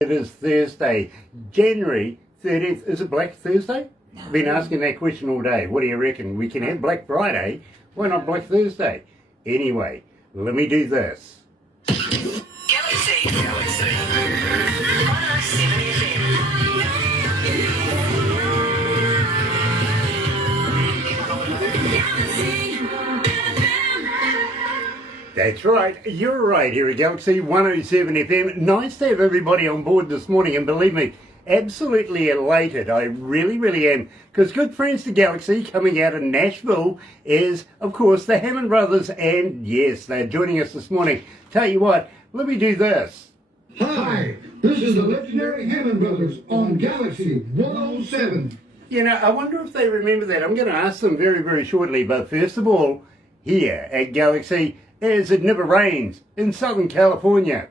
It is Thursday, January 13th. Is it Black Thursday? I've been asking that question all day. What do you reckon? We can have Black Friday. Why not Black Thursday? Anyway, let me do this. Galaxy 107fm. That's right, you're right here at Galaxy 107 FM. Nice to have everybody on board this morning, and believe me, absolutely elated. I really am, because good friends to Galaxy coming out of Nashville is, of course, the Hammond Brothers, and yes, they're joining us this morning. Tell you what, let me do this. Hi, this is the legendary Hammond Brothers on Galaxy 107. You know, I wonder if they remember that. I'm going to ask them very shortly, but first of all, here at Galaxy, as it never rains in Southern California.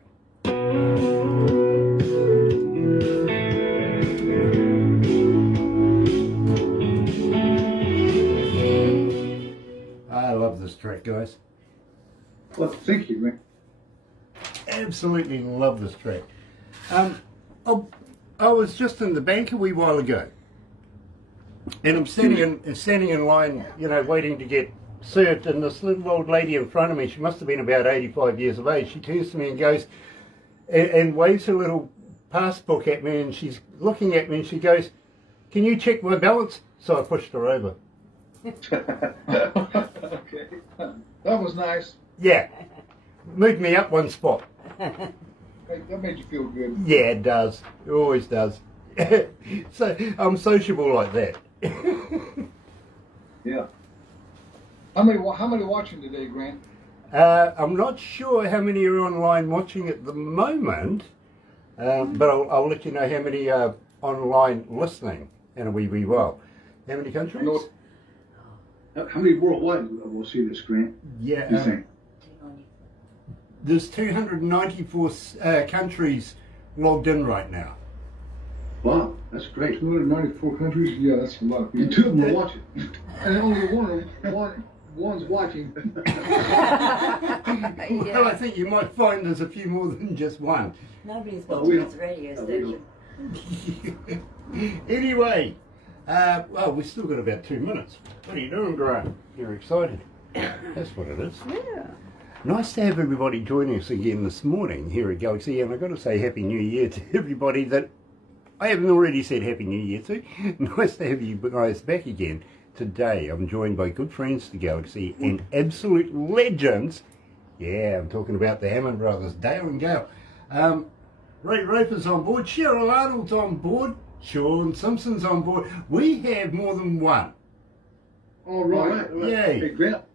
I love this track, guys. Well, thank you, man. Absolutely love this track. I was just in the bank a wee while ago, and I'm standing in line, you know, waiting to get served, and this little old lady in front of me, she must have been about 85 years of age, she turns to me and goes, and waves her little passbook at me, and she's looking at me and she goes, "Can you check my balance?" So I pushed her over. Okay. That was nice. Yeah, moved me up one spot. That made you feel good. Yeah, it does. It always does. So I'm sociable like that. Yeah. How many watching today, Grant? I'm not sure how many are online watching at the moment, but I'll let you know how many are online listening in a wee while. How many countries? How many worldwide will see this, Grant? Yeah, You think? there's 294 countries logged in right now. Wow, that's great. 294 countries? Yeah, that's a lot of people. And two of them are watching. And only one's watching. Well, I think you might find there's a few more than just one. Nobody's Oh, watching we this radio station. Anyway, well, we've still got about 2 minutes. What are you doing, Grant? You're excited. That's what it is. Yeah. Nice to have everybody joining us again this morning here at Galaxy, and I've got to say Happy New Year to everybody that I haven't already said Happy New Year to. Nice to have you guys back again. Today I'm joined by good friends to Galaxy and absolute legends. Yeah, I'm talking about the Hammond Brothers, Dale and Gail. Ray Roper's on board, Cheryl Arnold's on board, Sean Simpson's on board. We have more than one. All right. Yay. Hey, Grant,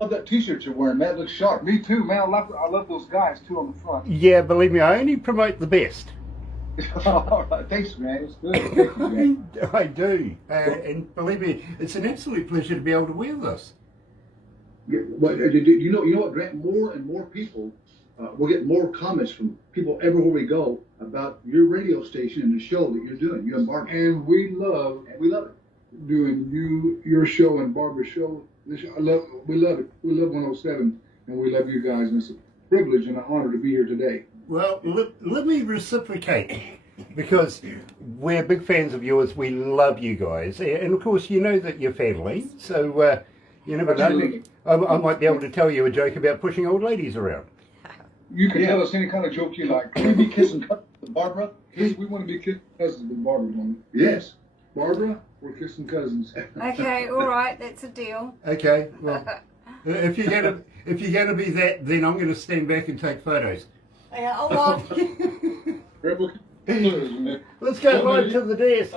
I love that t-shirt you're wearing, man. It looks sharp. Me too, man. I love those guys, too, on the front. Yeah, believe me, I only promote the best. All right. Thanks, man. It's good. Thank you, man. I do. And believe me, it's an absolute pleasure to be able to wear this. Yeah, but you know what, Grant? More and more people, we'll get more comments from people everywhere we go about your radio station and the show that you're doing. You and Barbara. And we love We love it. doing your show and Barbara's show. We love it. We love 107, and we love you guys. And it's a privilege and an honor to be here today. Well, let me reciprocate, because we're big fans of yours. We love you guys. And of course, you know that you're family. So, you never know. I might be able to tell you a joke about pushing old ladies around. You can tell us any kind of joke you like. Can we be kissing cousins with Barbara? We want to be kissing cousins with Barbara, don't we? Yes. Barbara, we're kissing cousins. Okay, all right, that's a deal. Okay. Well, if you're gonna be that, then I'm gonna stand back and take photos. Yeah, oh, well. Rebel. Let's go live to the desk.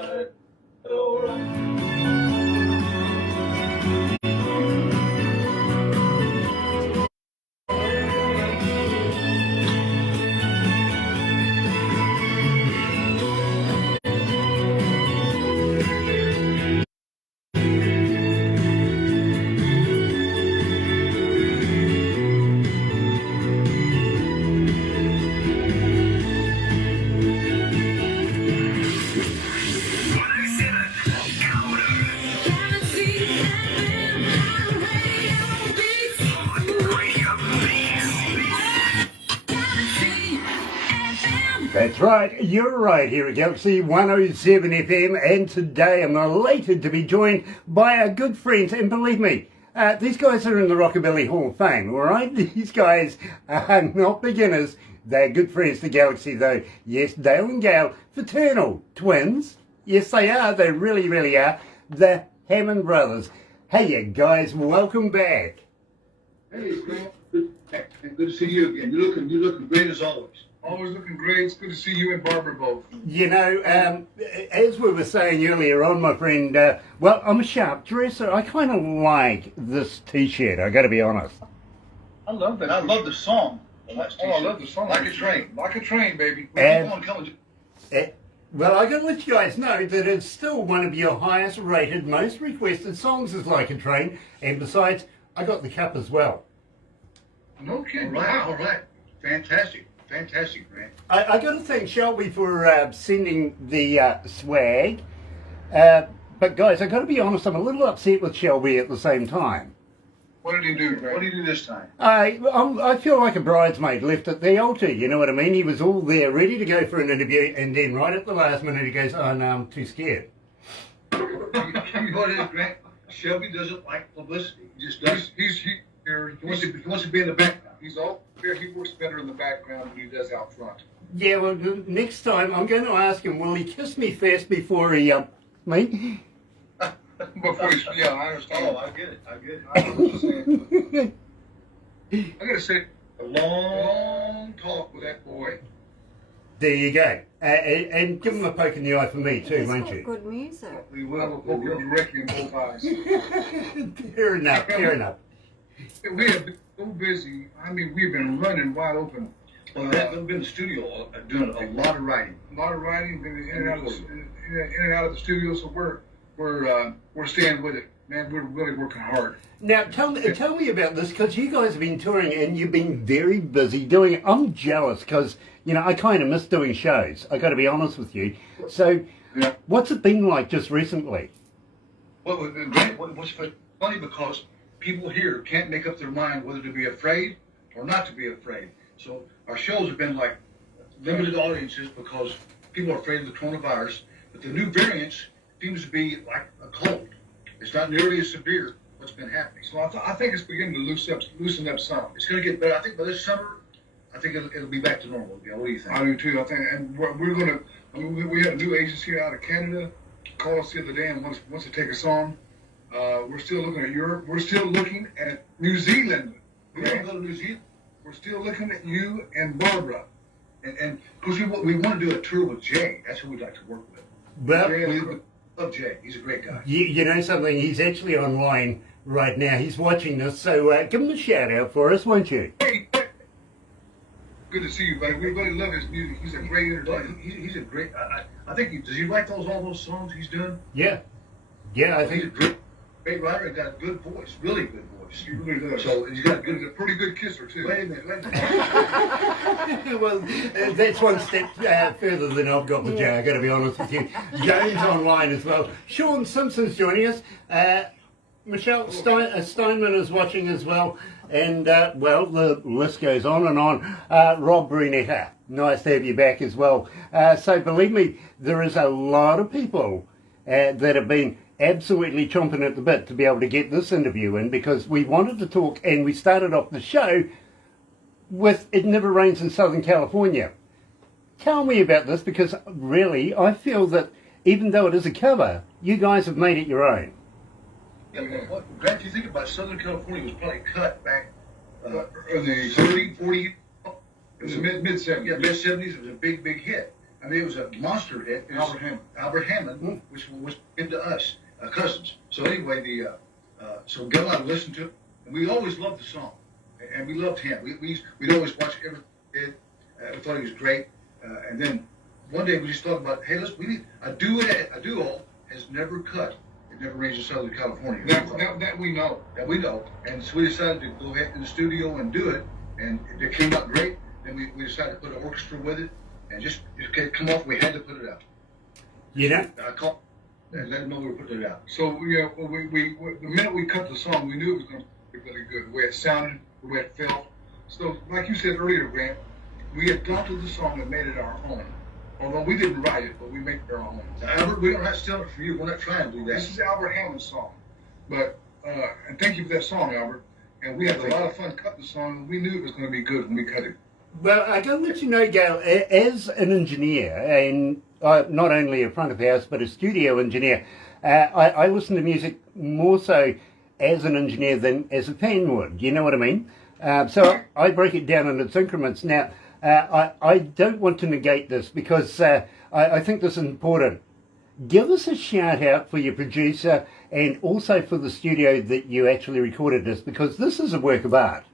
That's right, you're right here at Galaxy 107 FM, and today I'm elated to be joined by our good friends, and believe me, these guys are in the Rockabilly Hall of Fame, alright? These guys are not beginners, they're good friends to Galaxy though. Yes, Dale and Gail, fraternal twins. Yes, they are, they really, really are. The Hammond Brothers. Hey you guys, welcome back. Hey, Grant. Good to see you again. You're looking great as always. Always looking great. It's good to see you and Barbara both. You know, as we were saying earlier on, my friend, well, I'm a sharp dresser. I kind of like this T-shirt, I got to be honest. I love that. I love the song. I love the song. Like a train. Like a train, baby. And- Keep on coming. Well, I got to let you guys know that it's still one of your highest rated, most requested songs is Like a Train, and besides, I got the cup as well. No kidding. All right. Fantastic, Grant. I got to thank Shelby for sending the swag, but guys, I got to be honest, I'm a little upset with Shelby at the same time. What did he do, Grant? What do you do this time? I feel like a bridesmaid left at the altar, you know what I mean? He was all there, ready to go for an interview, and then right at the last minute he goes, oh no, I'm too scared. You know what it is, Grant? Shelby doesn't like publicity. He just does. He wants to be in the background. He's all there. He works better in the background than he does out front. Yeah, well, next time I'm going to ask him, will he kiss me first before he, me? Before he's, yeah, I understand. Oh, I get it. I know what you're saying. I gotta say, a long talk with that boy. There you go. And give him a poke in the eye for me too, It's won't got you? good music. We will poke him directly in both eyes. Fair enough, fair enough. We have been so busy. I mean, we've been running wide open. Well, I've been in the studio doing a lot of writing. A lot of writing, been in and out of the studio. So we're staying with it, man. We're really working hard. Now, tell me about this, because you guys have been touring and you've been very busy doing it. I'm jealous because, you know, I kind of miss doing shows. I got to be honest with you. So, Yeah. what's it been like just recently? Well, Grant, what's funny because people here can't make up their mind whether to be afraid or not to be afraid. So our shows have been like limited audiences because people are afraid of the coronavirus. But the new variants seems to be like a cold. It's not nearly as severe what's been happening. So I think it's beginning to loosen up some. It's going to get better. I think by this summer, I think it'll be back to normal. Yeah, what do you think? I do too. I think, and we're gonna. I mean, we had a new agency out of Canada call us the other day and wants to take us on. We're still looking at Europe. We're still looking at New Zealand. We don't go to New Zealand. We're still looking at you and Barbara. And because we want to do a tour with Jay. That's who we'd like to work with. Well, Yeah. We love Jay. He's a great guy. you know something? He's actually online right now. He's watching this, so give him a shout out for us, won't you? Hey, good to see you, buddy. We really love his music. He's a great Well, entertainer. he's a great. I think does he write all those songs he's doing? Yeah. Yeah, I He's a think. great writer. He's got a good voice, really good voice. He really does. So he's got He's good. a pretty good kisser too. Wait a minute. Well, that's one step further than I've got with Joe, I got to be honest with you. Joan's online as well. Sean Simpson's joining us. Michelle Steinman is watching as well. And, well, the list goes on and on. Rob Brunetta, nice to have you back as well. So believe me, there is a lot of people that have been absolutely chomping at the bit to be able to get this interview in, because we wanted to talk, and we started off the show with It Never Rains in Southern California. Tell me about this, because really I feel that even though it is a cover, you guys have made it your own. Yeah, Grant, you think about Southern California was probably cut back In the 30, 40. it was the mid 70s. Yeah, mid 70s. It was a big hit. I mean, it was a monster hit. It was Albert Hammond. Hammond, which was into us, cousins. So anyway, so we got a lot to listen to, and we always loved the song, and we loved him. We'd always watch everything he did. We thought he was great. And then one day we just thought about, hey, we need a duo has never cut. It Never Rains in Southern California. That we know. That we know. And so we decided to go ahead in the studio and do it, and it came out great. Then we decided to put an orchestra with it, and just it come off. We had to put it out. You know? I called and let them know we were putting it out. So yeah, the minute we cut the song, we knew it was going to be really good. The way it sounded, the way it felt. So like you said earlier, Grant, we adopted the song and made it our own. Although we didn't write it, but we make it our own. Now, Albert, we don't have to steal it from you. We're not trying to do that. This is Albert Hammond's song. But, and thank you for that song, Albert. And we had a lot of fun cutting the song. We knew it was going to be good when we cut it. Well, I got to let you know, Gail, as an engineer, and not only a front of house, but a studio engineer, I listen to music more so as an engineer than as a fan would. You know what I mean? So I break it down in its increments. Now, I don't want to negate this because I think this is important. Give us a shout out for your producer and also for the studio that you actually recorded this, because this is a work of art.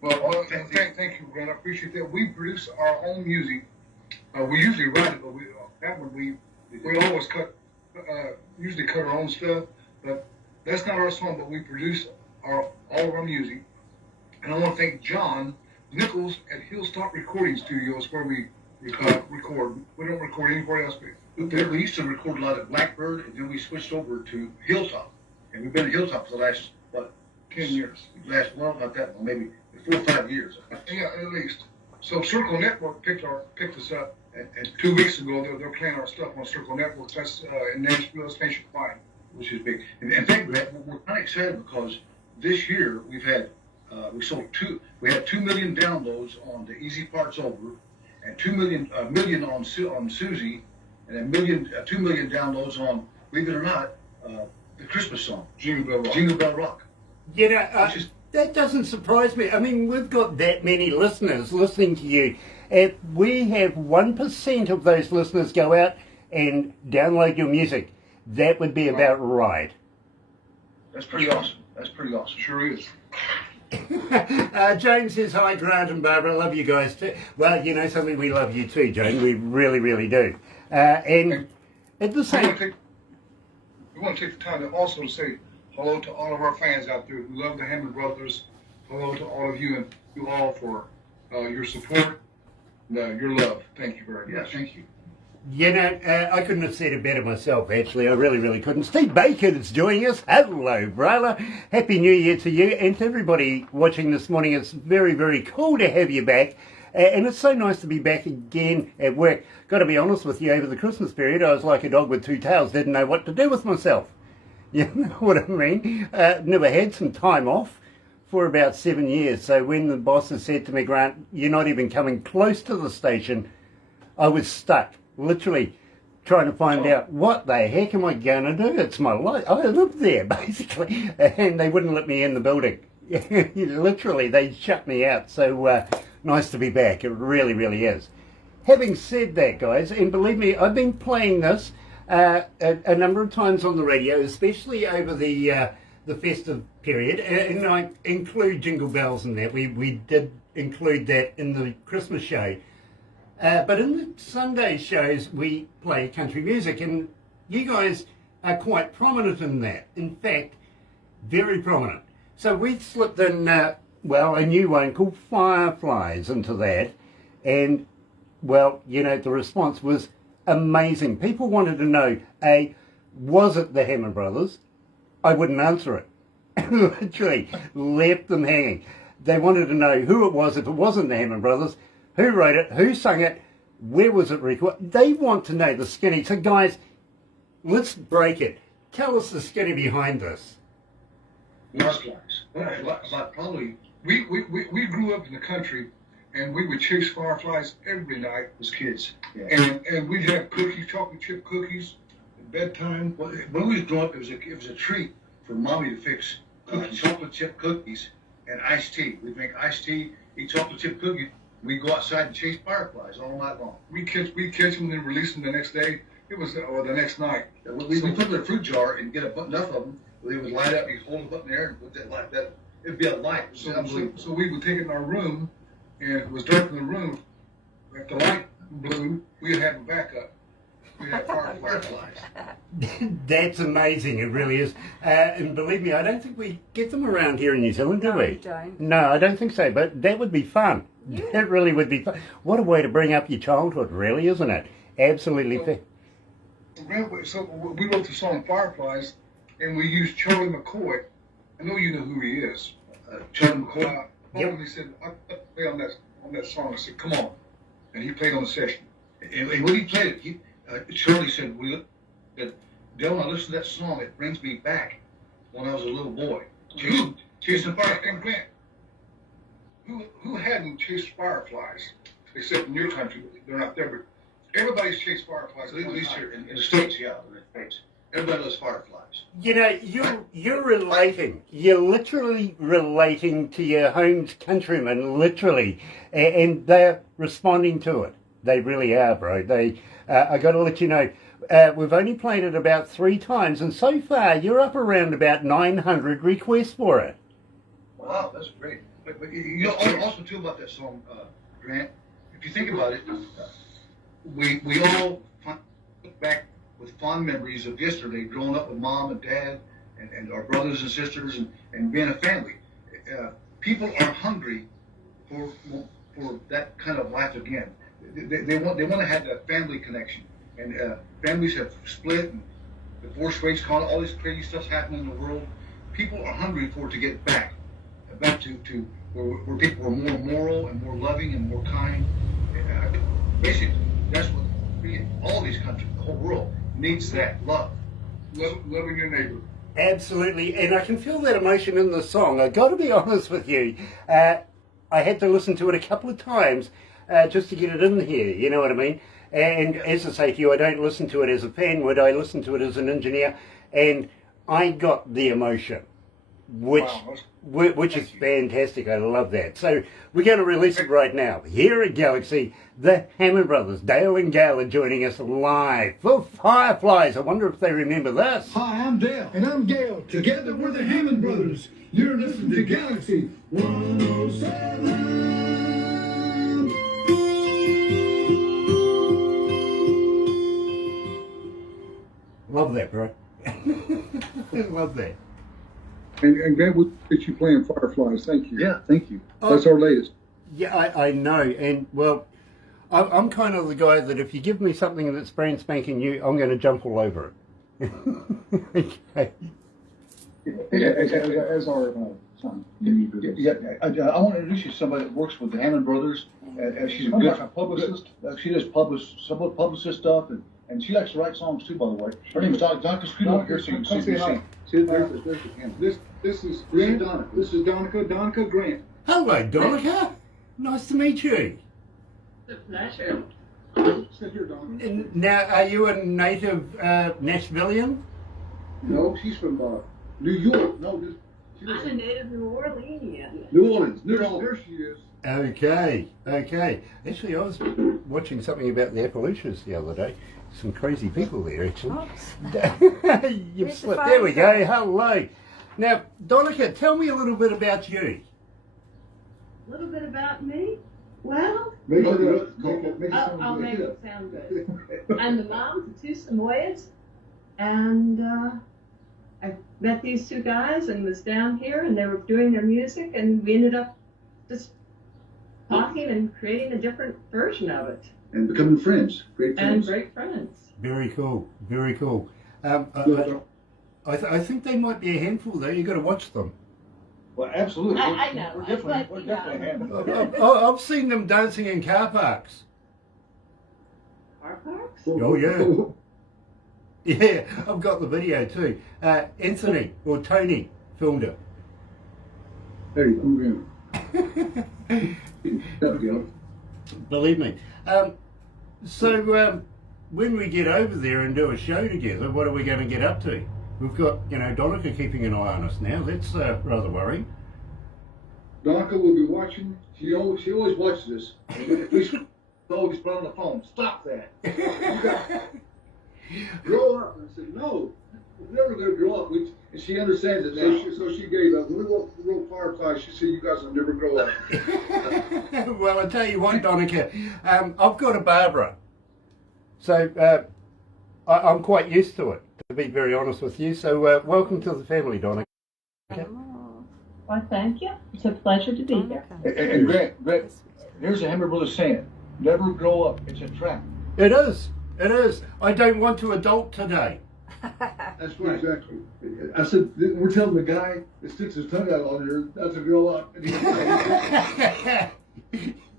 Well, thank you, Grant. I appreciate that. We produce our own music. We usually write it, but we always usually cut our own stuff. But that's not our song, but we produce all of our music. And I want to thank John Nichols at Hillstop Recording Studios, where we record. We don't record anywhere else. We used to record a lot at Blackbird, and then we switched over to Hilltop. And we've been at Hilltop for the last, 10 years. Not that long, maybe 4 or 5 years. Yeah, at least. So Circle Network picked us up, and 2 weeks ago they're playing our stuff on Circle Network. That's in Nashville, it's nationwide. Which is big. And in fact, we're kind of excited because this year we had 2 million downloads on the Easy Parts Over, and 2 million on Susie, and 2 million downloads on, believe it or not, the Christmas song, Jingle Bell Rock. Jingle Bell Rock. You know, that doesn't surprise me. I mean, we've got that many listeners listening to you. If we have 1% of those listeners go out and download your music, that would be about right. That's pretty awesome. That's pretty awesome. Sure is. Jane says, hi, Grant and Barbara, I love you guys too. Well, you know something, we love you too, Jane. We really, really do. And at the same... We want to take the time to also say hello to all of our fans out there who love the Hammond Brothers. Hello to all of you and you all for your support and your love. Thank you very much. Yeah, thank you. You know, I couldn't have said it better myself, actually. I really, really couldn't. Steve Bacon is joining us. Hello, brother. Happy New Year to you and to everybody watching this morning. It's very, very cool to have you back. And it's so nice to be back again at work. Got to be honest with you, over the Christmas period, I was like a dog with 2 tails. Didn't know what to do with myself. You know what I mean? Never had some time off for about 7 years. So when the bosses said to me, Grant, you're not even coming close to the station, I was stuck. Literally trying to find out what the heck am I going to do? It's my life. I live there, basically. And they wouldn't let me in the building. Literally, they shut me out. So nice to be back. It really, really is. Having said that, guys, and believe me, I've been playing this a number of times on the radio, especially over the festive period. And I include Jingle Bells in that. We did include that in the Christmas show. But in the Sunday shows, we play country music, and you guys are quite prominent in that. In fact, very prominent. So we slipped in, a new one called Fireflies into that, and, well, you know, the response was amazing. People wanted to know, was it the Hammond Brothers? I wouldn't answer it. Literally, left them hanging. They wanted to know who it was if it wasn't the Hammond Brothers. Who wrote it? Who sung it? Where was it recorded? They want to know the skinny. So, guys, let's break it. Tell us the skinny behind this. Fireflies. Probably. We grew up in the country, and we would chase fireflies every night as kids. Yeah. And we'd have cookies, chocolate chip cookies at bedtime. When we was growing up, it was a treat for Mommy to fix chocolate chip cookies and iced tea. We'd make iced tea, eat chocolate chip cookies. We'd go outside and chase fireflies all night long. We'd catch them and then release them the next day. It was, or the next night. We put them in a fruit jar and get enough of them. They would light up. You hold them up in the air and put that like that. It'd be a light. So we would take it in our room, and if it was dark in the room, if the light blew, we'd have a backup. We'd have fireflies. That's amazing. It really is. And believe me, I don't think we get them around here in New Zealand, do we? No, we don't. No, I don't think so. But that would be fun. Yeah. That really would be fun. What a way to bring up your childhood, really, isn't it? Absolutely. So we wrote the song Fireflies, and we used Charlie McCoy. I know you know who he is. Charlie McCoy. He said, I play on that song. I said, come on. And he played on the session. And when he played it, Shirley said, Dylan, I listen to that song, it brings me back when I was a little boy. Chasing fire. And Grant, who hadn't chased fireflies? Except in your country, they're not there, but everybody's chased fireflies. At least here in the States, yeah, in the States. Everybody loves fireflies. You know, you're relating. You're literally relating to your home countrymen, literally, and they're responding to it. They really are, bro. I got to let you know, we've only played it about 3 times, and so far you're up around about 900 requests for it. Wow, that's great. But you know, also too about that song, Grant. If you think about it, we all look back with fond memories of yesterday, growing up with mom and dad and our brothers and sisters and being a family. People are hungry for that kind of life again. They want to have that family connection. And families have split and divorce rates, all this crazy stuff's happening in the world. People are hungry for it to get back to where people are more moral and more loving and more kind. Basically, that's what all these countries, the whole world, needs that love. Loving your neighbor. Absolutely, and I can feel that emotion in the song. I got to be honest with you. I had to listen to it a couple of times just to get it in here, you know what I mean? And as I say to you, I don't listen to it as a fan, would I listen to it as an engineer? And I got the emotion, which is fantastic. I love that. So we're going to release it right now. Here at Galaxy, the Hammond Brothers, Dale and Gail, are joining us live for Fireflies. I wonder if they remember this. Hi, I'm Dale. And I'm Gail. Together we're the Hammond Brothers. You're listening to Galaxy 107. Love that, bro. Love that. And Grant, we'll get you playing Fireflies. Thank you. Yeah, thank you. That's our latest. Yeah, I know. And, well, I'm kind of the guy that if you give me something that's brand spanking new, I'm going to jump all over it. Okay. As our son. Yeah, I want to introduce you to somebody that works with the Hammond Brothers. She's a good publicist. She does some publicist stuff, and she likes to write songs too, by the way. Her name is Dr. Scoot up here, so you can see. There's the camera. This is Grant. This is Donica. Donica Grant. Hello, Donica. Nice to meet you. The pleasure. Sit here, Donica. And now, are you a native Nashvilleian? No, she's from New York. No, I'm a native New Orleanian. New Orleans. There she is. Okay. Actually, I was watching something about the Appalachians the other day. Some crazy people there, actually. You've Where's the slipped. phone There we go. from? Hello. Now, Donica, tell me a little bit about you. A little bit about me. Well, Make I'll it make it sound good. I'm the mom to 2 Samoyeds, and I met these 2 guys and was down here, and they were doing their music, and we ended up just talking and creating a different version of it. And becoming friends. Great And friends. great friends. Very cool. Very cool. I think they might be a handful, though. You've got to watch them. Well, absolutely. I know. We're I was like, definitely a Hammond. I've seen them dancing in car parks. Car parks? Oh, yeah. Yeah, I've got the video too. Anthony, or Tony, filmed it. Hey, I'm Grant. Believe me. So when we get over there and do a show together, what are we going to get up to? We've got, Donica keeping an eye on us now. That's rather worrying. Donica will be watching. She always watches this. If we always put on the phone, stop that. Grow up. I said, no, we're never going to grow up. And she understands it So now. so she gave up. When we wrote Fireflies, she said, you guys will never grow up. Well, I tell you what, Donica, I've got a Barbara. So I'm quite used to it, to be very honest with you. So welcome to the family, Donica. Well, thank you. It's a pleasure to be here. And Grant, here's the Hammond Brothers saying, never grow up. It's a trap. It is. I don't want to adult today. That's right. Exactly. I said, we're telling the guy that sticks his tongue out on here, that's a grow up.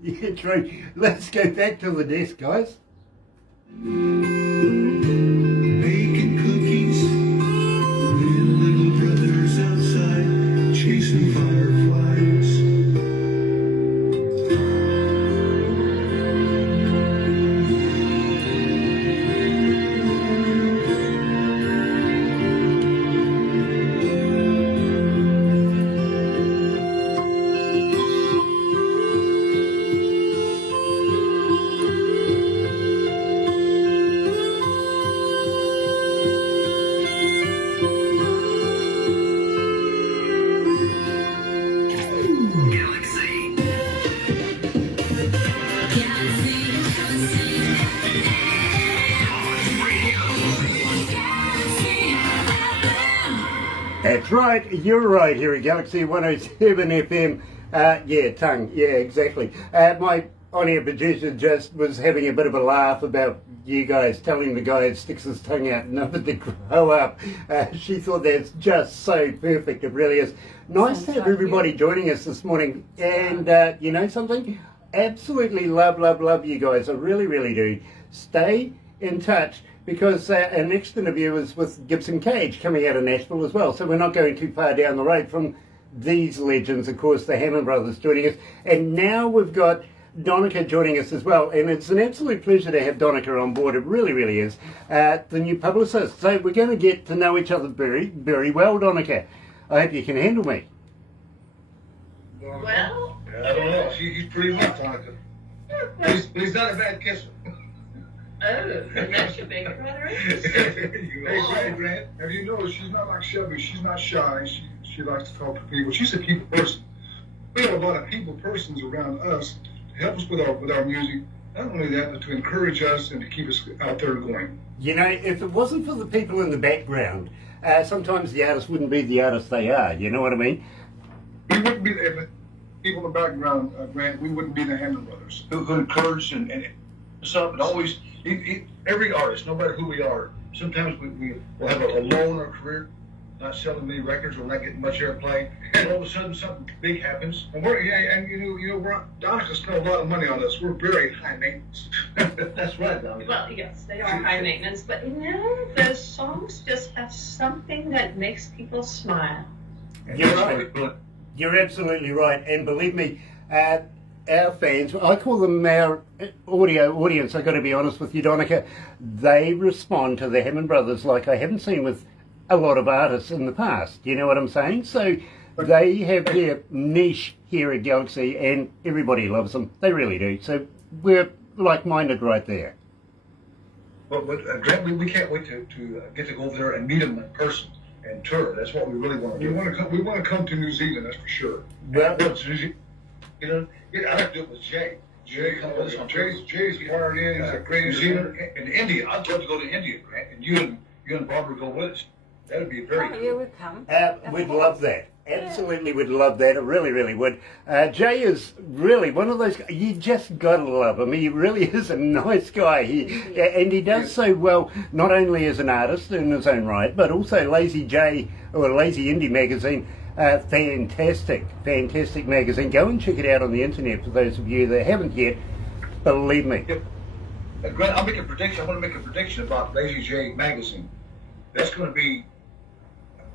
Yeah, true. Let's go back to the desk, guys. Baking cookies, little brothers outside chasing fireflies. That's right, you're right here at Galaxy 107 FM. Yeah, tongue, yeah, exactly. My on-air producer just was having a bit of a laugh about you guys telling the guy that sticks his tongue out never to grow up. She thought that's just so perfect, it really is. Nice to have everybody joining us this morning. And you know something? Absolutely love you guys. I really, really do. Stay in touch, because our next interview is with Gibson Cage coming out of Nashville as well. So we're not going too far down the road from these legends, of course, the Hammond Brothers joining us. And now we've got Donica joining us as well. And it's an absolute pleasure to have Donica on board. It really, really is. The new publicist. So we're going to get to know each other very, very well, Donica. I hope you can handle me. Well, I don't know. He's pretty rough, Monica. But he's not a bad kisser. that makes your big brother interesting. Hey, Grant, have you noticed she's not like Shelby? She's not shy. She likes to talk to people. She's a people person. We have a lot of people persons around us to help us with our music. Not only that, but to encourage us and to keep us out there going. You know, if it wasn't for the people in the background, sometimes the artists wouldn't be the artists they are. You know what I mean? We wouldn't be the people in the background, Grant. We wouldn't be the Hammond Brothers. Who encourage and stuff, and always, every artist, no matter who we are, sometimes we will have a low in our career, not selling many records, we're not getting much airplay, and all of a sudden something big happens. And Donica spent a lot of money on us. We're very high maintenance. That's right, Donnie. Well, yes, they are high maintenance, but you know, the songs just have something that makes people smile. You're right. You're absolutely right. And believe me, our fans, I call them our audio audience, I've got to be honest with you, Donica, they respond to the Hammond Brothers like I haven't seen with a lot of artists in the past. You know what I'm saying? So they have their niche here at Galaxy and everybody loves them. They really do. So we're like-minded right there. But Grant, we can't wait to get to go over there and meet them in person and tour. That's what we really want to do. We want to come to New Zealand, that's for sure. Well, You know, I like to do it with Jay. Jay's wired in. He's a great New singer. Zealand and India. I'd love to go to India, Grant, and you and Barbara go with us. That'd be very Oh, cool. yeah, we'd come. we'd love that. Absolutely would love that. I really, really would. Jay is really one of those guys, you just gotta love him. He really is a nice guy. And he does so well, not only as an artist in his own right, but also Lazy J, or Lazy Indie magazine. Fantastic magazine. Go and check it out on the internet for those of you that haven't yet. Believe me. Grant, I'll make a prediction. I want to make a prediction about Lazy J magazine. That's going to be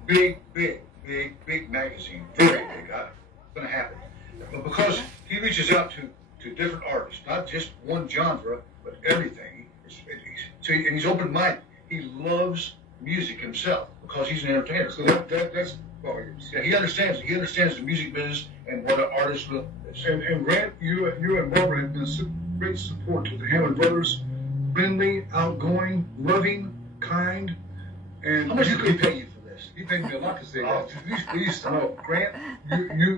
a big magazine. Very big. It's going to happen. But because he reaches out to different artists, not just one genre, but everything. And he's open-minded. He loves music himself because he's an entertainer. So that's volumes. Yeah, he understands the music business and what an artist will. And Grant, you and Barbara have been great support to the Hammond Brothers. Friendly, outgoing, loving, kind. And How much did we pay you for this? He paid me a lot to say that. Please, no, Grant,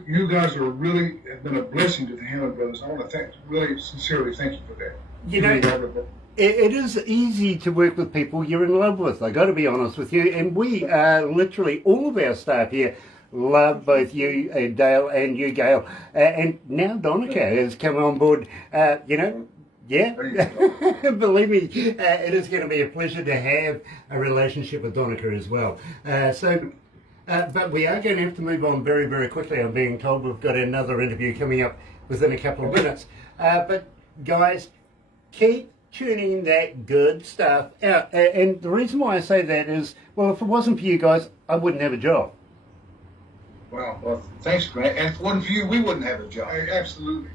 you guys have been a blessing to the Hammond Brothers. I want to really sincerely thank you for that. You know, it is easy to work with people you're in love with. I got to be honest with you, and we literally all of our staff here love both you, Dale, and you, Gail, and now Donica has come on board. You know, yeah, believe me, it is going to be a pleasure to have a relationship with Donica as well. But we are going to have to move on very, very quickly. I'm being told we've got another interview coming up within a couple of minutes. But guys, keep churning that good stuff out. And the reason why I say that is, well, if it wasn't for you guys, I wouldn't have a job. Well, thanks, Grant. And if it wasn't for you, we wouldn't have a job. Absolutely.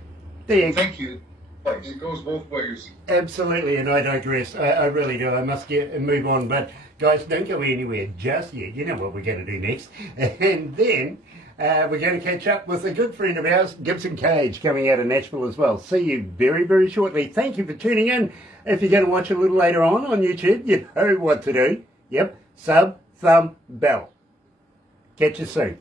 There you go. Thank you. Please. It goes both ways. Absolutely, and I digress. I really do. I must move on. But guys, don't go anywhere just yet. You know what we're going to do next. And then we're going to catch up with a good friend of ours, Gibson Cage, coming out of Nashville as well. See you very, very shortly. Thank you for tuning in. If you're going to watch a little later on YouTube, you know what to do. Yep, sub, thumb, bell. Catch you soon.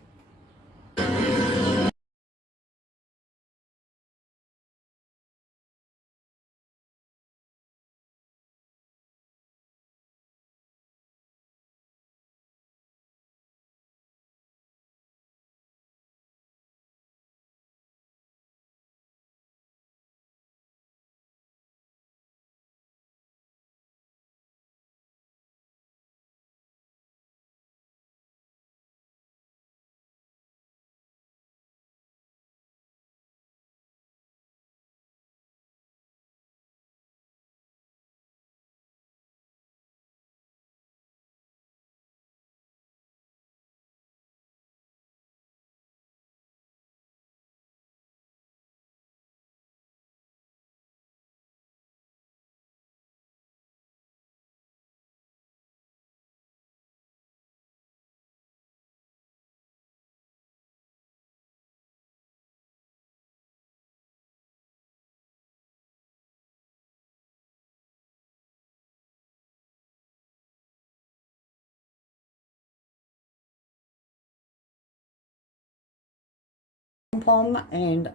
Pom and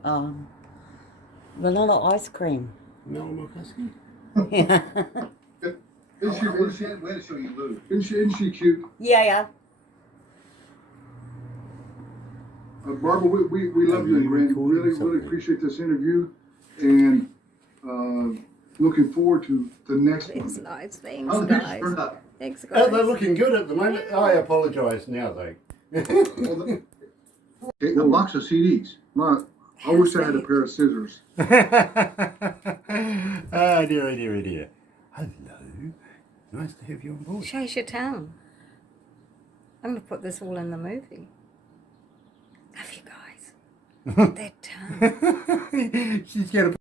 vanilla ice cream. Mel McCuskey? Yeah. Way to show you Lou. Isn't she cute? Yeah. Barbara, we love you and Grant. Really appreciate this interview, and looking forward to the next Thanks, one. guys. Thanks, guys. Thanks, Oh, they're guys. looking good at the moment. I apologise now, though. A box of CDs. I wish I had a pair of scissors. Oh, dear, oh, dear, oh, dear. Hello. Nice to have you on board. Chase your town. I'm going to put this all in the movie. Love you guys. That tongue. She's going to